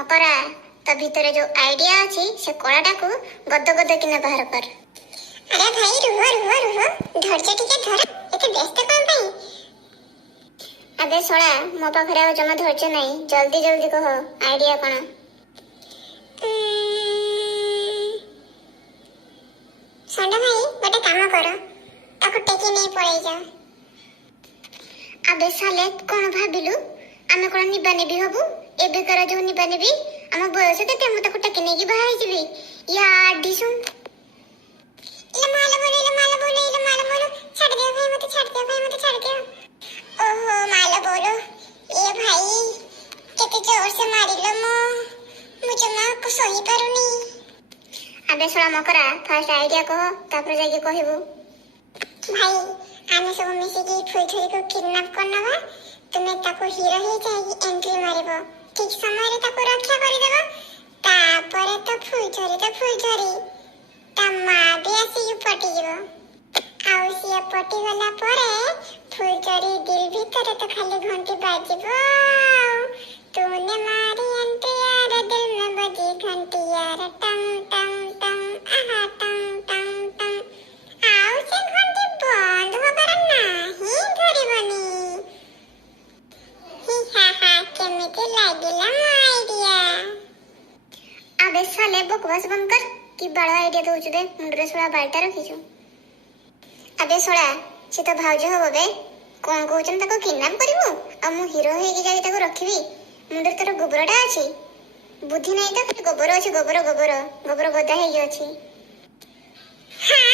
मकरा ता भीतर जो आइडिया अछि से कलाटा को गद गद किना बाहर कर। अरे भाई रुहो रुहो रुहो धैर्य टिके धर एते व्यस्त कोन भाई। अबे सोळा मो पाखरे आ जमा धैर्य नहीं, जल्दी जल्दी कह आइडिया कोन। संडा भाई गोटे काम करो ताको टेकी नहीं पड़े जाओ। अबे साले कोन भाबिलु आमे कोन निबा नेबी हबु एबे कर जो निबा नेबी हम बयस केते हम ताको टेकी नेकी बाहाई जिबी या डिसुम। इले माल बोलो छाड़ दे भाई मत छाड़ दे भाई मत छाड़ दे। ओहो माल बोलो ए भाई केते जोर से मारिलो मुझे मां को सही करूनी। अबे सोळा मकरा फर्स्ट आइडिया कह तापर जाके कहबो। भाई आमे सब मिसी की फुलझड़ी को किडनैप करनवा तुमे ताको हीरो ही जाएगी एंट्री मारिबो ठीक समय रे ताको रक्षा करि देबो तापरे तो फुलझड़ी ता मां भी आसी यू पटी जीवो आउ सिया पटी गला परे फुलझड़ी दिल भीतर तो खाली घंटी बाजिबो तूने मारी एंट्री यार दिल में बजी घंटी यार टंग टंग टंग आहा टंग टंग टंग आउ से घंटी बंद होकर नहीं धरिबनी। ही हा हा केमिति लागिला आइडिया। अबे साले बकवास बंद कर कि बड़ा आइडिया दउछु दे मुंडरे सोळा बालटा रखिछु। अबे सोळा से तो भाउज हबो बे कोन कहउछन ताको किडनैप करिवो आ मु हीरो हे के जाई ताको रखिबी मुंडरे तोर गोबरटा अछि बुद्धि नहीं तो गोबर अछि गोबर गोबर गोबर गदा हे अछि। हाँ